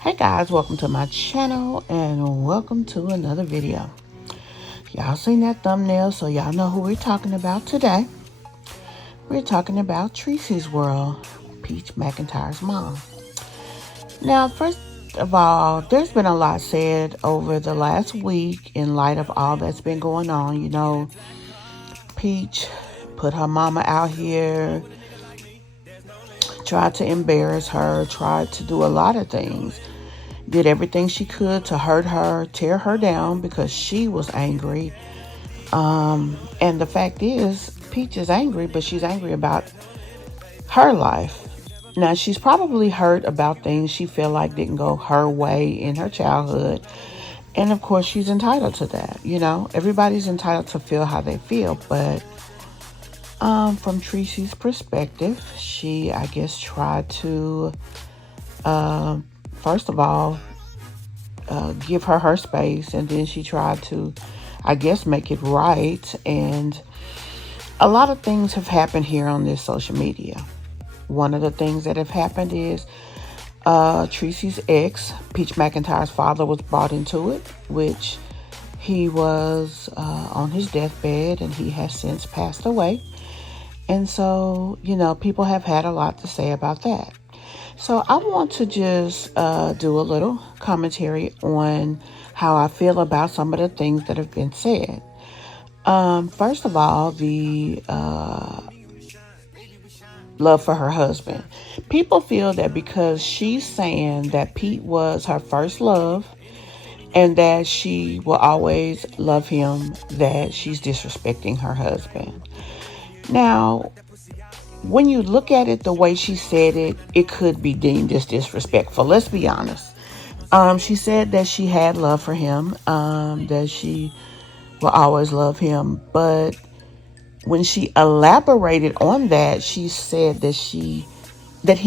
Hey guys, welcome to my channel and welcome to another video. Y'all seen that thumbnail, so y'all know who we're talking about today. We're talking about Treasie's world, Peach Mcintyre's mom. Now, first of all, there's been a lot said over the last week in light of all that's been going on. Peach put her mama out here, tried to embarrass her, tried to do a lot of things. Did everything she could to hurt her, tear her down because she was angry. And the fact is, Peach is angry, but she's angry about her life. Now, she's probably hurt about things she feel like didn't go her way in her childhood. And of course, she's entitled to that. Everybody's entitled to feel how they feel. But from Treasie's perspective, she, I guess, tried to, first of all, give her space, and then she tried to, I guess, make it right. And a lot of things have happened here on this social media. One of the things that have happened is Treasie's ex, Peach Mcintyre's father, was brought into it, which he was on his deathbed, and he has since passed away. And so, people have had a lot to say about that. So I want to just do a little commentary on how I feel about some of the things that have been said. First of all, the love for her husband. People feel that because she's saying that Pete was her first love and that she will always love him, that she's disrespecting her husband. Now, when you look at it the way she said it, it could be deemed as disrespectful. Let's be honest. She said that she had love for him, that she will always love him. But when she elaborated on that, she said that he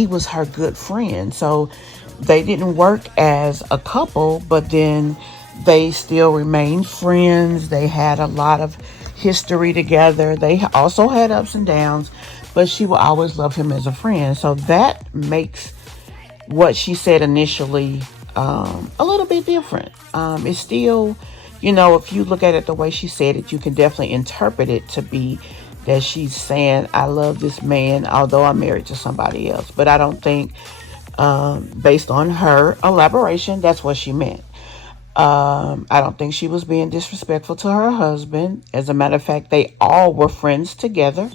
was her good friend. So they didn't work as a couple, but then they still remained friends. They had a lot of history together. They also had ups and downs, but she will always love him as a friend. So that makes what she said initially a little bit different. It's still, if you look at it the way she said it, you can definitely interpret it to be that she's saying, I love this man, although I'm married to somebody else. But I don't think, based on her elaboration, that's what she meant. I don't think she was being disrespectful to her husband. As a matter of fact, they all were friends together.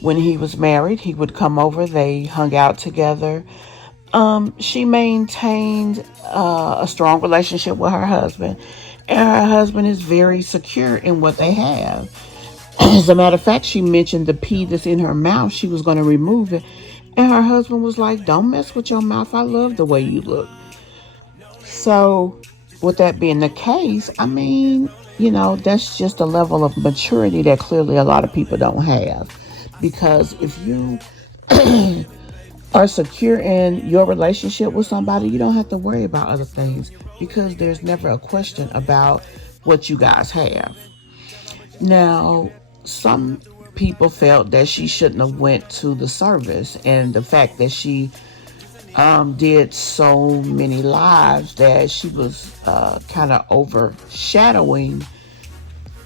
When he was married, he would come over, they hung out together. She maintained a strong relationship with her husband, and her husband is very secure in what they have. As a matter of fact, she mentioned the pee that's in her mouth. She was going to remove it, and her husband was like, "Don't mess with your mouth. I love the way you look." So, with that being the case, I mean, that's just a level of maturity that clearly a lot of people don't have. Because if you are secure in your relationship with somebody, you don't have to worry about other things because there's never a question about what you guys have. Now, some people felt that she shouldn't have went to the service, and the fact that she did so many lives that she was kind of overshadowing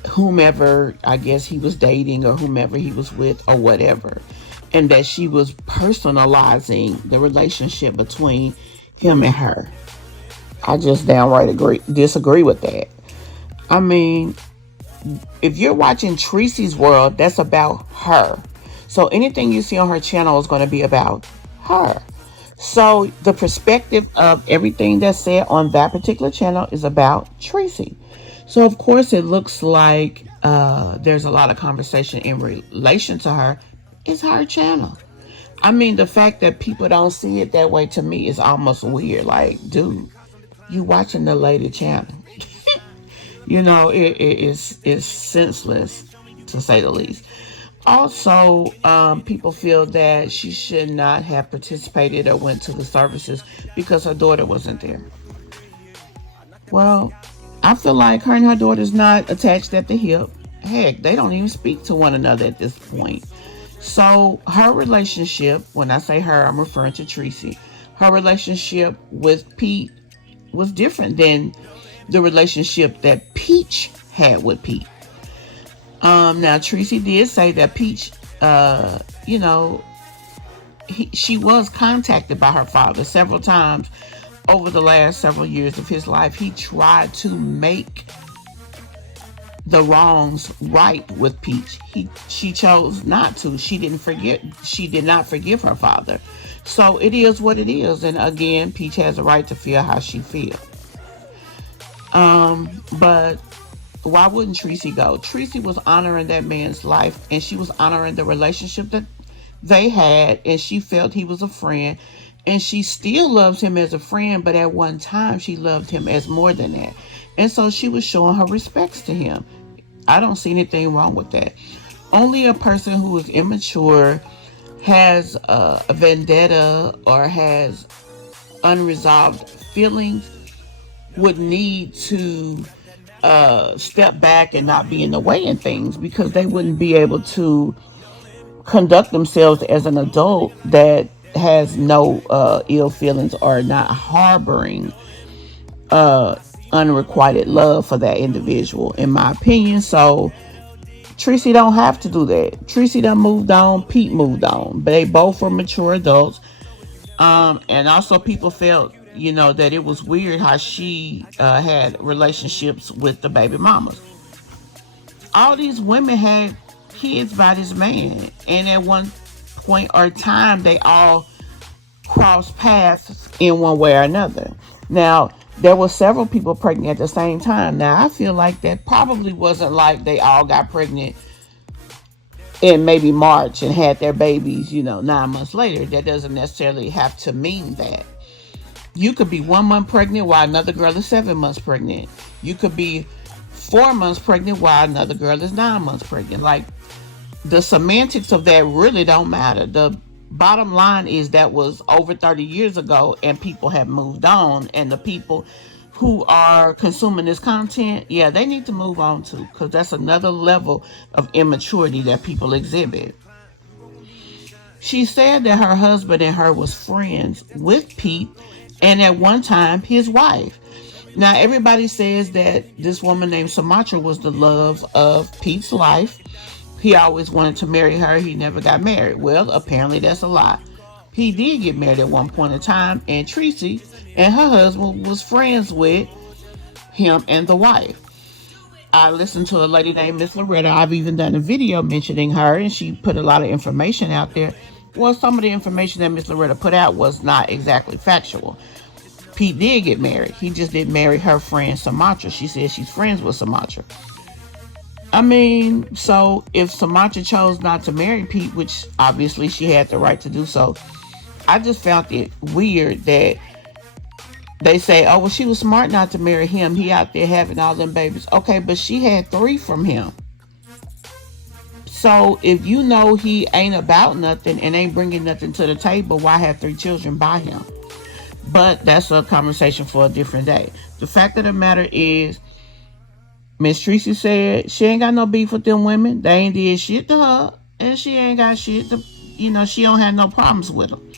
whomever I guess he was dating or whomever he was with or whatever, and that she was personalizing the relationship between him and her. I just downright disagree with that. I mean, if you're watching Treasie's world, that's about her. So anything you see on her channel is going to be about her. So the perspective of everything that's said on that particular channel is about Treasie. So of course it looks like there's a lot of conversation in relation to her. It's her channel. I mean, the fact that people don't see it that way to me is almost weird. Like, dude, you watching the lady channel. It's senseless, to say the least. Also, people feel that she should not have participated or went to the services because her daughter wasn't there. Well, I feel like her and her daughter's not attached at the hip. Heck, they don't even speak to one another at this point. So her relationship, when I say her, I'm referring to Treasie. her relationship with Pete was different than the relationship that Peach had with Pete. Now Treasie did say that Peach, you know, she was contacted by her father several times over the last several years of his life. He tried to make the wrongs right with Peach. She chose not to. She didn't forget. She did not forgive her father. So it is what it is. And again, Peach has a right to feel how she feels. But why wouldn't Treasie go? Treasie was honoring that man's life, and she was honoring the relationship that they had, and she felt he was a friend, and she still loves him as a friend, but at one time she loved him as more than that. And so she was showing her respects to him. I don't see anything wrong with that. Only a person who is immature, has a vendetta, or has unresolved feelings would need to step back and not be in the way in things, because they wouldn't be able to conduct themselves as an adult that has no ill feelings or not harboring uh, unrequited love for that individual, in my opinion. So Treasie don't have to do that. Treasie done moved on. Pete moved on. But they both were mature adults. And also people felt, that it was weird how she had relationships with the baby mamas. All these women had kids by this man, and at one point or time, they all crossed paths in one way or another. Now, there were several people pregnant at the same time. Now, I feel like that probably wasn't like they all got pregnant in maybe March and had their babies, 9 months later. That doesn't necessarily have to mean that. You could be 1 month pregnant while another girl is 7 months pregnant. You could be 4 months pregnant while another girl is 9 months pregnant. Like, the semantics of that really don't matter. The bottom line is that was over 30 years ago, and people have moved on, and the people who are consuming this content, yeah, they need to move on too, because that's another level of immaturity that people exhibit. She said that her husband and her was friends with Pete, and at one time his wife. Now everybody says that this woman named Sumatra was the love of Pete's life. He always wanted to marry her. He never got married. Well, apparently that's a lie. He did get married at one point in time, and Treasie and her husband was friends with him and the wife. I listened to a lady named Miss Loretta. I've even done a video mentioning her, and she put a lot of information out there. Well, some of the information that Miss Loretta put out was not exactly factual. Pete did get married. He just didn't marry her friend Sumatra. She says she's friends with Sumatra. I mean, so if Sumatra chose not to marry Pete, which obviously she had the right to do so, I just found it weird that they say, oh, well, she was smart not to marry him. He out there having all them babies. Okay, but she had 3 from him. So if you know he ain't about nothing and ain't bringing nothing to the table, why have 3 children by him? But that's a conversation for a different day. The fact of the matter is, Miss Treasie said she ain't got no beef with them women. They ain't did shit to her, and she ain't got shit to, she don't have no problems with them.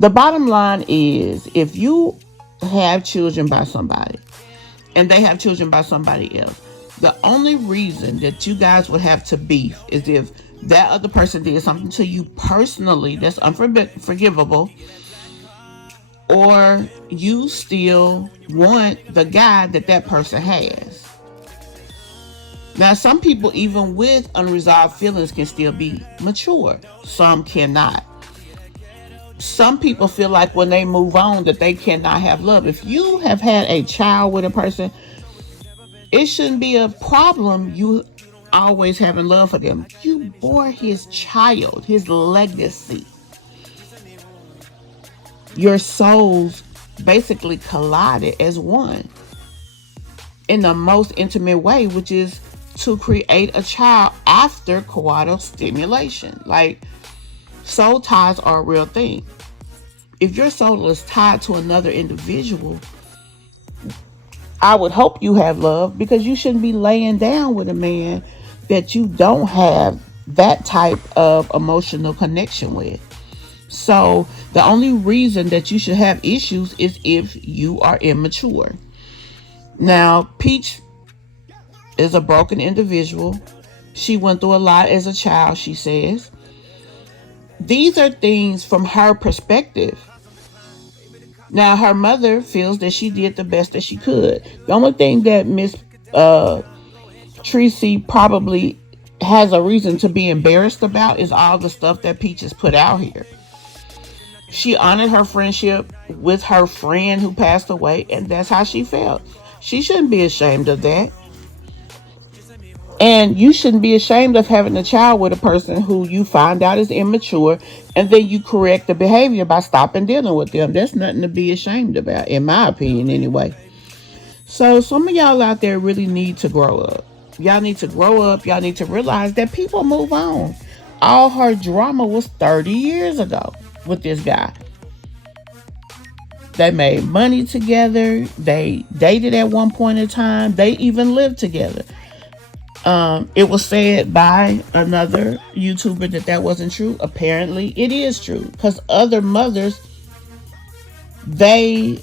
The bottom line is, if you have children by somebody and they have children by somebody else, the only reason that you guys would have to beef is if that other person did something to you personally that's unforgivable, or you still want the guy that person has. Now, some people, even with unresolved feelings, can still be mature. Some cannot. Some people feel like when they move on that they cannot have love. If you have had a child with a person, it shouldn't be a problem you always having love for them. You bore his child, his legacy. Your souls basically collided as one in the most intimate way, which is to create a child after coital stimulation. Like, soul ties are a real thing. If your soul is tied to another individual, I would hope you have love, because you shouldn't be laying down with a man that you don't have that type of emotional connection with. So the only reason that you should have issues is if you are immature. Now, Peach is a broken individual. She went through a lot as a child, she says. These are things from her perspective. Now, her mother feels that she did the best that she could. The only thing that Miss Treasie probably has a reason to be embarrassed about is all the stuff that Peach has put out here. She honored her friendship with her friend who passed away, and that's how she felt. She shouldn't be ashamed of that. And you shouldn't be ashamed of having a child with a person who you find out is immature, and then you correct the behavior by stopping dealing with them. That's nothing to be ashamed about, in my opinion, anyway. So some of y'all out there really need to grow up. Y'all need to grow up. Y'all need to realize that people move on. All her drama was 30 years ago with this guy. They made money together. They dated at one point in time. They even lived together. It was said by another YouTuber that wasn't true. Apparently, it is true because other mothers, they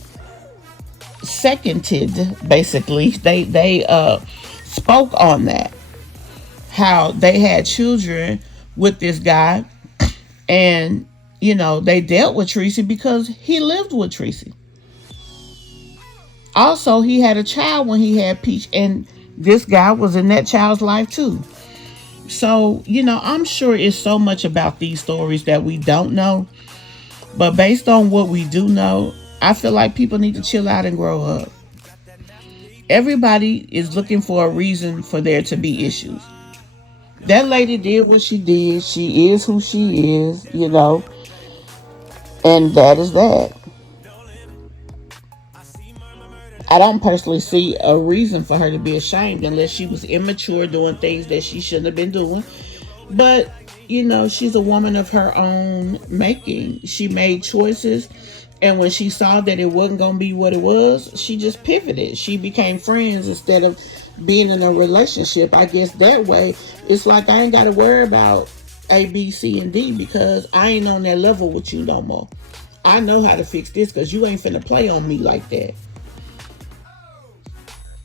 seconded, basically. They spoke on that, how they had children with this guy, and they dealt with Treasie because he lived with Treasie. Also, he had a child when he had Peach, and this guy was in that child's life too. So, I'm sure it's so much about these stories that we don't know. But based on what we do know, I feel like people need to chill out and grow up. Everybody is looking for a reason for there to be issues. That lady did what she did. She is who she is, and that is that. I don't personally see a reason for her to be ashamed unless she was immature doing things that she shouldn't have been doing. But, she's a woman of her own making. She made choices. And when she saw that it wasn't going to be what it was, she just pivoted. She became friends instead of being in a relationship. I guess that way, it's like I ain't got to worry about A, B, C, and D because I ain't on that level with you no more. I know how to fix this because you ain't finna play on me like that.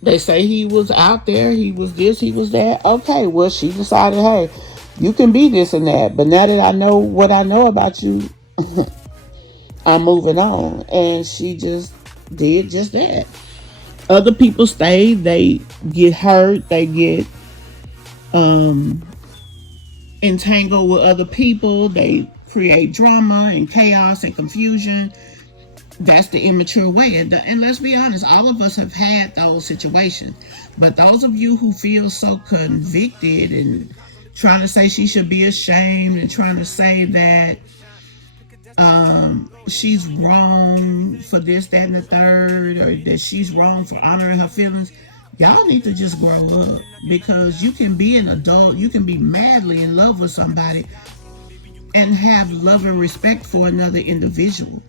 They say he was out there, he was this, he was that. Okay, well, she decided, hey, you can be this and that. But now that I know what I know about you, I'm moving on. And she just did just that. Other people stay, they get hurt, they get entangled with other people, they create drama and chaos and confusion. That's the immature way. And let's be honest, all of us have had those situations. But those of you who feel so convicted and trying to say she should be ashamed and trying to say that she's wrong for this, that, and the third, or that she's wrong for honoring her feelings, y'all need to just grow up. Because you can be an adult, you can be madly in love with somebody and have love and respect for another individual.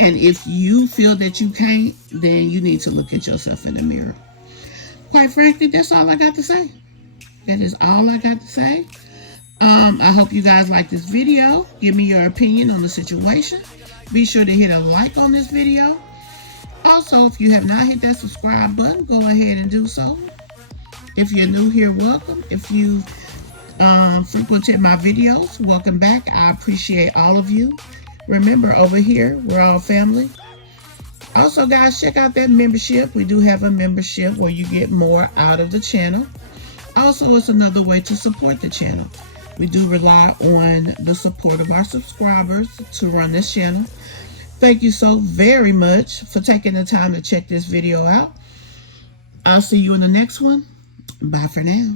And if you feel that you can't, then you need to look at yourself in the mirror. Quite frankly, that's all I got to say. That is all I got to say. I hope you guys like this video. Give me your opinion on the situation. Be sure to hit a like on this video. Also, if you have not hit that subscribe button, go ahead and do so. If you're new here, welcome. If you frequented my videos, welcome back. I appreciate all of you. Remember, over here, we're all family. Also, guys, check out that membership. We do have a membership where you get more out of the channel. Also, it's another way to support the channel. We do rely on the support of our subscribers to run this channel. Thank you so very much for taking the time to check this video out. I'll see you in the next one. Bye for now.